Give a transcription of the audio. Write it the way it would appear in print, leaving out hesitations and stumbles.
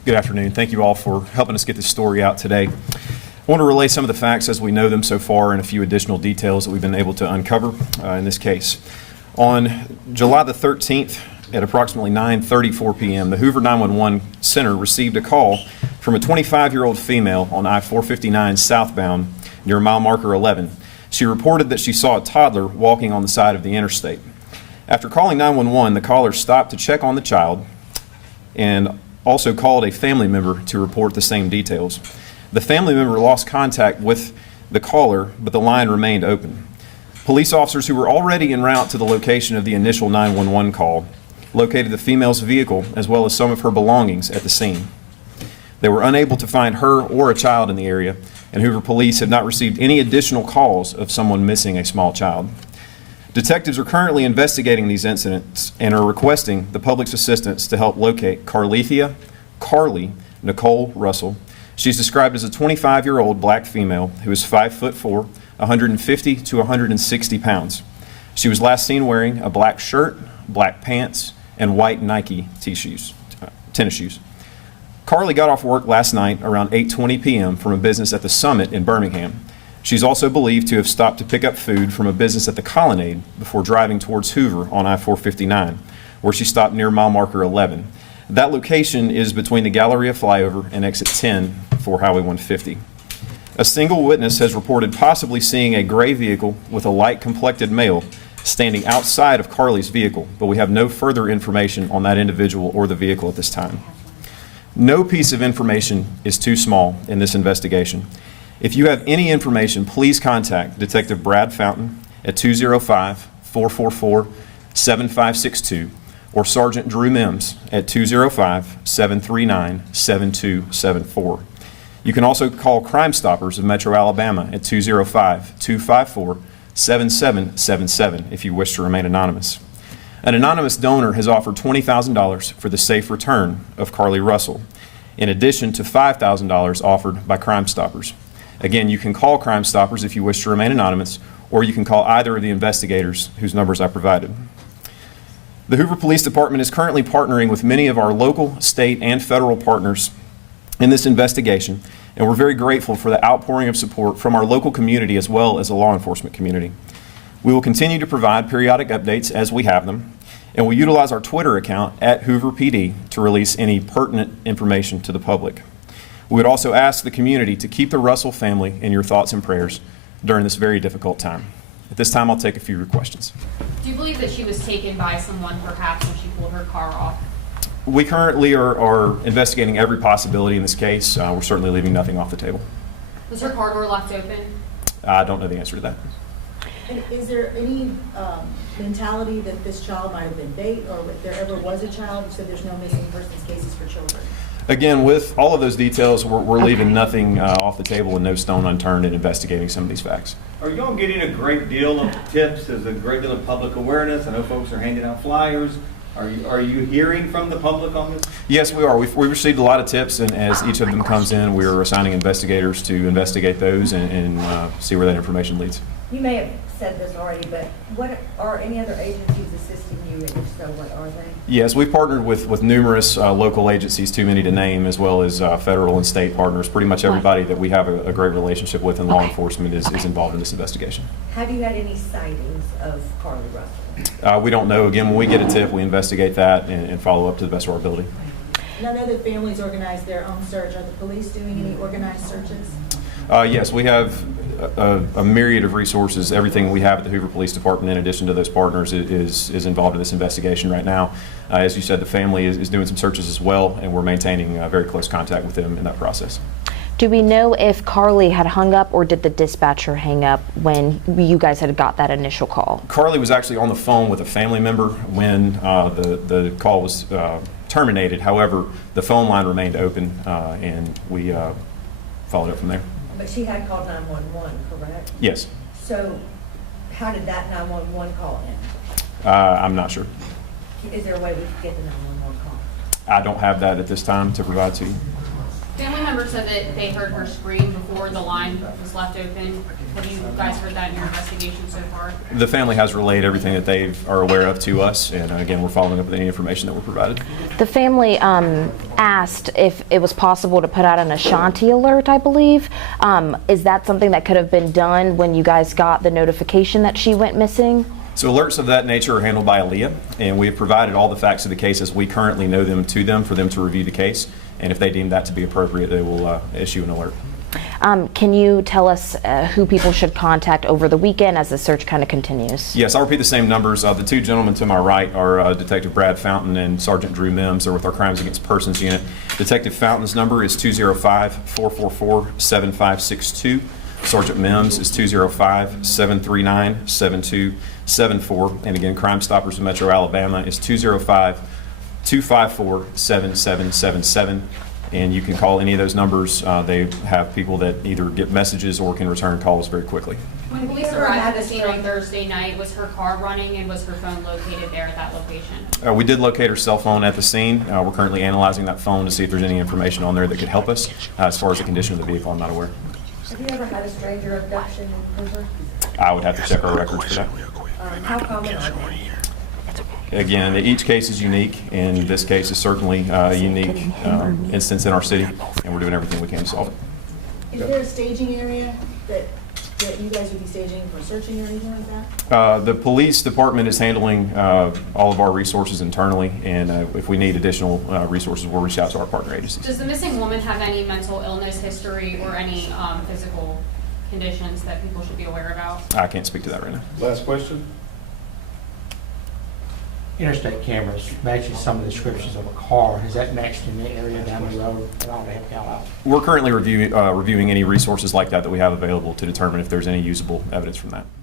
Good afternoon. Thank you all for helping us get this story out today. I want to relay some of the facts as we know them so far and a few additional details that we've been able to uncover in this case. On July the 13th at approximately 9:34 p.m., the Hoover 911 Center received a call from a 25-year-old female on I-459 southbound near mile marker 11. She reported that she saw a toddler walking on the side of the interstate. After calling 911, the caller stopped to check on the child and also called a family member to report the same details. The family member lost contact with the caller, but the line remained open. Police officers who were already en route to the location of the initial 911 call located the female's vehicle as well as some of her belongings at the scene. They were unable to find her or a child in the area, and Hoover police have not received any additional calls of someone missing a small child. Detectives are currently investigating these incidents and are requesting the public's assistance to help locate Carlethia Carlee Nicole Russell. She's described as a 25-year-old black female who is 5'4", 150 to 160 pounds. She was last seen wearing a black shirt, black pants, and white Nike tennis shoes. Carlee got off work last night around 8:20 p.m. from a business at the Summit in Birmingham. She's also believed to have stopped to pick up food from a business at the Colonnade before driving towards Hoover on I-459, where she stopped near mile marker 11. That location is between the Galleria flyover and exit 10 for Highway 150. A single witness has reported possibly seeing a gray vehicle with a light-complected male standing outside of Carlee's vehicle, but we have no further information on that individual or the vehicle at this time. No piece of information is too small in this investigation. If you have any information, please contact Detective Brad Fountain at 205-444-7562 or Sergeant Drew Mims at 205-739-7274. You can also call Crime Stoppers of Metro Alabama at 205-254-7777 if you wish to remain anonymous. An anonymous donor has offered $20,000 for the safe return of Carlee Russell, in addition to $5,000 offered by Crime Stoppers. Again, you can call Crime Stoppers if you wish to remain anonymous, or you can call either of the investigators whose numbers I provided. The Hoover Police Department is currently partnering with many of our local, state, and federal partners in this investigation, and we're very grateful for the outpouring of support from our local community as well as the law enforcement community. We will continue to provide periodic updates as we have them, and we'll utilize our Twitter account at Hoover PD to release any pertinent information to the public. We would also ask the community to keep the Russell family in your thoughts and prayers during this very difficult time. At this time, I'll take a few of your questions. Do you believe that she was taken by someone perhaps when she pulled her car off? We currently are investigating every possibility in this case. We're certainly leaving nothing off the table. Was her car door left open? I don't know the answer to that. And is there any mentality that this child might have been bait, or if there ever was a child? You said there's no missing persons cases for children. Again, with all of those details, we're leaving nothing off the table and no stone unturned in investigating some of these facts. Are y'all getting a great deal of tips? There's a great deal of public awareness. I know folks are handing out flyers. Are you hearing from the public on this? Yes, we are. We've received a lot of tips, and as each of them comes in, we're assigning investigators to investigate those and see where that information leads. You may have said this already, but what are any other agencies assisting you, and if so, what are they? Yes, we've partnered with numerous local agencies, too many to name, as well as federal and state partners. Pretty much everybody that we have a great relationship with in law enforcement is involved in this investigation. Have you had any sightings of Carlee Russell? We don't know. Again, when we get a tip, we investigate that and follow up to the best of our ability. And I know that families organize their own search. Are the police doing any organized searches? Yes, we have a myriad of resources. Everything we have at the Hoover Police Department, in addition to those partners, is involved in this investigation right now. As you said, the family is doing some searches as well, and we're maintaining very close contact with them in that process. Do we know if Carlee had hung up, or did the dispatcher hang up when you guys had got that initial call? Carlee was actually on the phone with a family member when the call was terminated. However, the phone line remained open, and we followed up from there. But she had called 911, correct? Yes. So how did that 911 call in? I'm not sure. Is there a way we could get the 911 call? I don't have that at this time to provide to you. Family members member said that they heard her scream before the line was left open. Have you guys heard that in your investigation so far? The family has relayed everything that they are aware of to us, and again, we're following up with any information that we're provided. The family asked if it was possible to put out an Ashanti alert, I believe. Is that something that could have been done when you guys got the notification that she went missing? So alerts of that nature are handled by Aaliyah, and we have provided all the facts of the case as we currently know them to them for them to review the case, and if they deem that to be appropriate, they will issue an alert. Can you tell us who people should contact over the weekend as the search kind of continues? Yes, I'll repeat the same numbers. The two gentlemen to my right are Detective Brad Fountain and Sergeant Drew Mims. They're with our Crimes Against Persons unit. Detective Fountain's number is 205-444-7562. Sergeant Mims is 205-739-7274. And again, Crime Stoppers of Metro Alabama is 205-254-7777. And you can call any of those numbers. They have people that either get messages or can return calls very quickly. When police arrived at the scene on Thursday night, was her car running and was her phone located there at that location? We did locate her cell phone at the scene. We're currently analyzing that phone to see if there's any information on there that could help us. As far as the condition of the vehicle, I'm not aware. Have you ever had a stranger abduction in Hoover? I would have to check our records for that. How common are they? Again, each case is unique, and this case is certainly a unique instance in our city, and we're doing everything we can to solve it. Is there a staging area that you guys would be staging for searching or anything like that? The police department is handling all of our resources internally, and if we need additional resources, we'll reach out to our partner agencies. Does the missing woman have any mental illness history or any physical conditions that people should be aware about? I can't speak to that right now. Last question. Interstate cameras matching some of the descriptions of a car. Has that matched in the area down the road at all to help y'all out? We're currently reviewing any resources like that we have available to determine if there's any usable evidence from that.